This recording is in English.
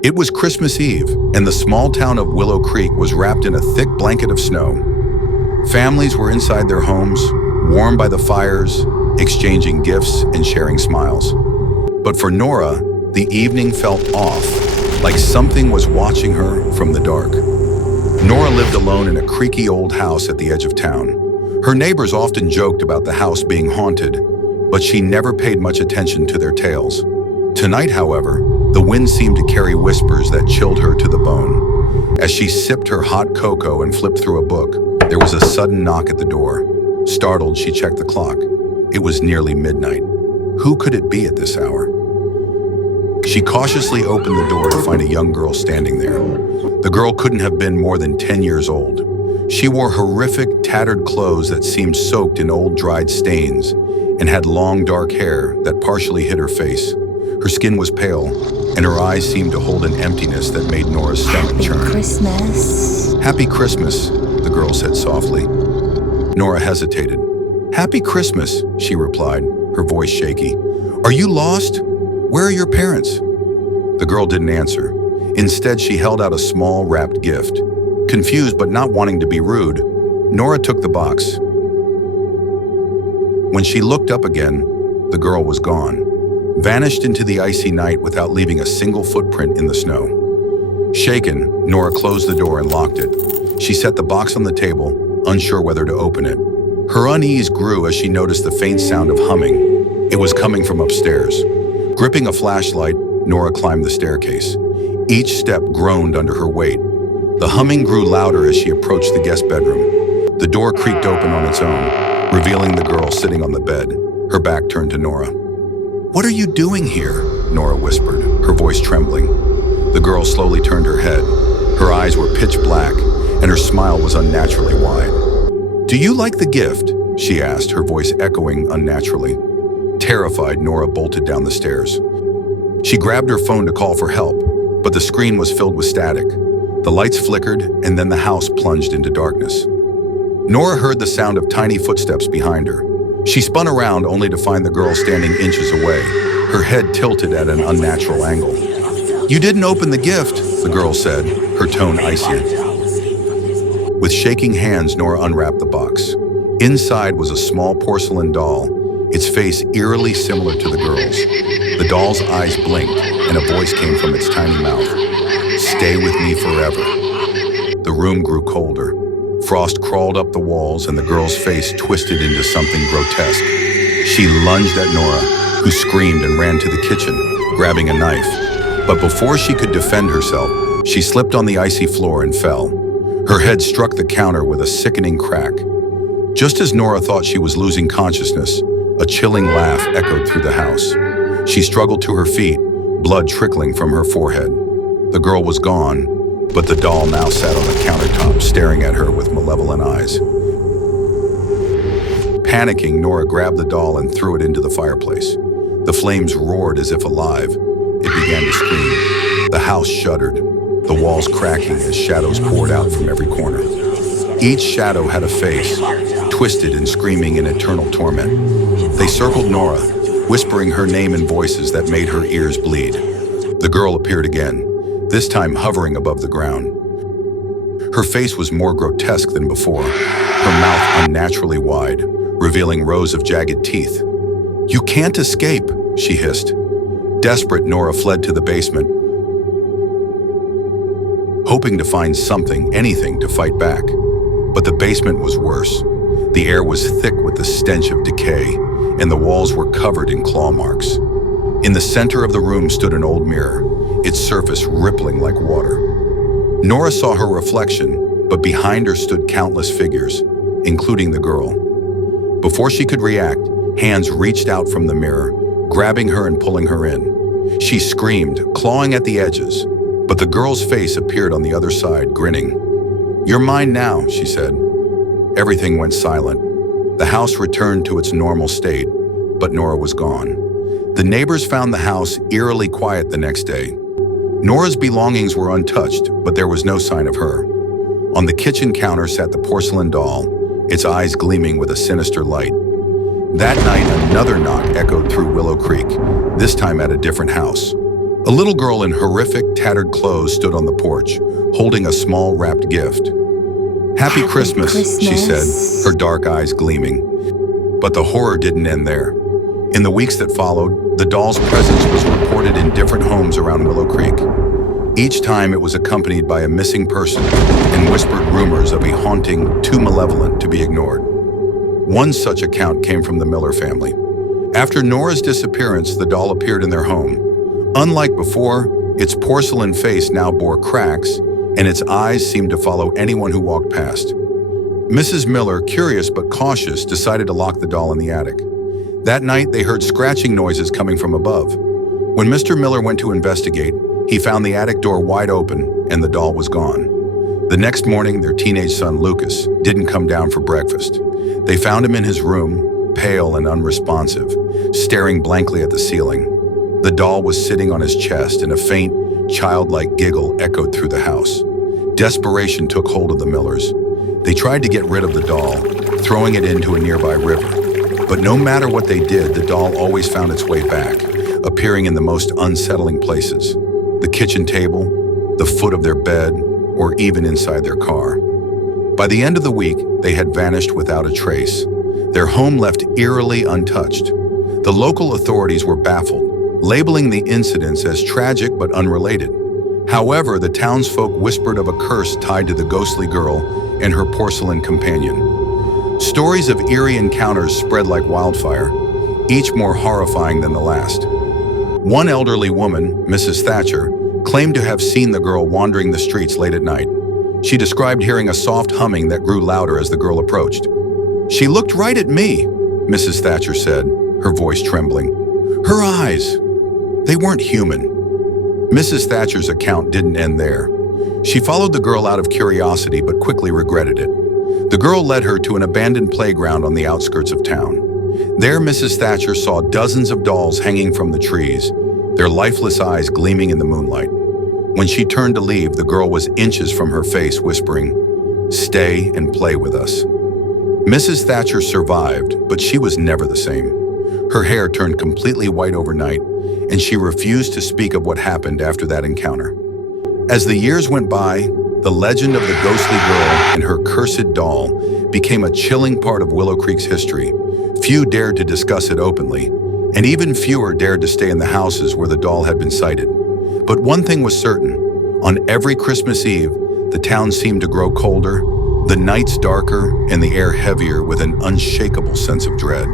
It was Christmas Eve, and the small town of Willow Creek was wrapped in a thick blanket of snow. Families were inside their homes, warm by the fires, exchanging gifts and sharing smiles. But for Nora, the evening felt off, like something was watching her from the dark. Nora lived alone in a creaky old house at the edge of town. Her neighbors often joked about the house being haunted, but she never paid much attention to their tales. Tonight, however, the wind seemed to carry whispers that chilled her to the bone. As she sipped her hot cocoa and flipped through a book, there was a sudden knock at the door. Startled, she checked the clock. It was nearly midnight. Who could it be at this hour? She cautiously opened the door to find a young girl standing there. The girl couldn't have been more than 10 years old. She wore horrific, tattered clothes that seemed soaked in old dried stains and had long dark hair that partially hid her face. Her skin was pale, and her eyes seemed to hold an emptiness that made Nora's stomach churn. Happy Christmas. Happy Christmas, the girl said softly. Nora hesitated. Happy Christmas, she replied, her voice shaky. Are you lost? Where are your parents? The girl didn't answer. Instead, she held out a small wrapped gift. Confused but not wanting to be rude, Nora took the box. When she looked up again, the girl was gone, vanished into the icy night without leaving a single footprint in the snow. Shaken, Nora closed the door and locked it. She set the box on the table, unsure whether to open it. Her unease grew as she noticed the faint sound of humming. It was coming from upstairs. Gripping a flashlight, Nora climbed the staircase. Each step groaned under her weight. The humming grew louder as she approached the guest bedroom. The door creaked open on its own, revealing the girl sitting on the bed, her back turned to Nora. What are you doing here? Nora whispered, her voice trembling. The girl slowly turned her head. Her eyes were pitch black, and her smile was unnaturally wide. Do you like the gift? She asked, her voice echoing unnaturally. Terrified, Nora bolted down the stairs. She grabbed her phone to call for help, but the screen was filled with static. The lights flickered, and then the house plunged into darkness. Nora heard the sound of tiny footsteps behind her. She spun around only to find the girl standing inches away, her head tilted at an unnatural angle. You didn't open the gift, the girl said, her tone icy. With shaking hands, Nora unwrapped the box. Inside was a small porcelain doll, its face eerily similar to the girl's. The doll's eyes blinked, and a voice came from its tiny mouth. Stay with me forever. The room grew colder. Frost crawled up the walls, and the girl's face twisted into something grotesque. She lunged at Nora, who screamed and ran to the kitchen, grabbing a knife. But before she could defend herself, she slipped on the icy floor and fell. Her head struck the counter with a sickening crack. Just as Nora thought she was losing consciousness, a chilling laugh echoed through the house. She struggled to her feet, blood trickling from her forehead. The girl was gone, but the doll now sat on the countertop, staring at her with malevolent eyes. Panicking, Nora grabbed the doll and threw it into the fireplace. The flames roared as if alive. It began to scream. The house shuddered, the walls cracking as shadows poured out from every corner. Each shadow had a face, twisted and screaming in eternal torment. They circled Nora, whispering her name in voices that made her ears bleed. The girl appeared again, this time hovering above the ground. Her face was more grotesque than before, her mouth unnaturally wide, revealing rows of jagged teeth. You can't escape, she hissed. Desperate, Nora fled to the basement, hoping to find something, anything, to fight back. But the basement was worse. The air was thick with the stench of decay, and the walls were covered in claw marks. In the center of the room stood an old mirror, its surface rippling like water. Nora saw her reflection, but behind her stood countless figures, including the girl. Before she could react, hands reached out from the mirror, grabbing her and pulling her in. She screamed, clawing at the edges, but the girl's face appeared on the other side, grinning. You're mine now, she said. Everything went silent. The house returned to its normal state, but Nora was gone. The neighbors found the house eerily quiet the next day. Nora's belongings were untouched, but there was no sign of her. On the kitchen counter sat the porcelain doll, its eyes gleaming with a sinister light. That night, another knock echoed through Willow Creek, this time at a different house. A little girl in horrific, tattered clothes stood on the porch, holding a small wrapped gift. "Happy Christmas," she said, her dark eyes gleaming. But the horror didn't end there. In the weeks that followed, the doll's presence was reported in different homes around Willow Creek. Each time it was accompanied by a missing person and whispered rumors of a haunting too malevolent to be ignored. One such account came from the Miller family. After Nora's disappearance, the doll appeared in their home. Unlike before, its porcelain face now bore cracks, and its eyes seemed to follow anyone who walked past. Mrs. Miller, curious but cautious, decided to lock the doll in the attic. That night, they heard scratching noises coming from above. When Mr. Miller went to investigate, he found the attic door wide open and the doll was gone. The next morning, their teenage son, Lucas, didn't come down for breakfast. They found him in his room, pale and unresponsive, staring blankly at the ceiling. The doll was sitting on his chest, and a faint, childlike giggle echoed through the house. Desperation took hold of the Millers. They tried to get rid of the doll, throwing it into a nearby river. But no matter what they did, the doll always found its way back, appearing in the most unsettling places: the kitchen table, the foot of their bed, or even inside their car. By the end of the week, they had vanished without a trace, their home left eerily untouched. The local authorities were baffled, labeling the incidents as tragic but unrelated. However, the townsfolk whispered of a curse tied to the ghostly girl and her porcelain companion. Stories of eerie encounters spread like wildfire, each more horrifying than the last. One elderly woman, Mrs. Thatcher, claimed to have seen the girl wandering the streets late at night. She described hearing a soft humming that grew louder as the girl approached. "She looked right at me," Mrs. Thatcher said, her voice trembling. "Her eyes, they weren't human." Mrs. Thatcher's account didn't end there. She followed the girl out of curiosity but quickly regretted it. The girl led her to an abandoned playground on the outskirts of town. There, Mrs. Thatcher saw dozens of dolls hanging from the trees, their lifeless eyes gleaming in the moonlight. When she turned to leave, the girl was inches from her face, whispering, "Stay and play with us." Mrs. Thatcher survived, but she was never the same. Her hair turned completely white overnight, and she refused to speak of what happened after that encounter. As the years went by, the legend of the ghostly girl and her cursed doll became a chilling part of Willow Creek's history. Few dared to discuss it openly, and even fewer dared to stay in the houses where the doll had been sighted. But one thing was certain: on every Christmas Eve, the town seemed to grow colder, the nights darker, and the air heavier with an unshakable sense of dread.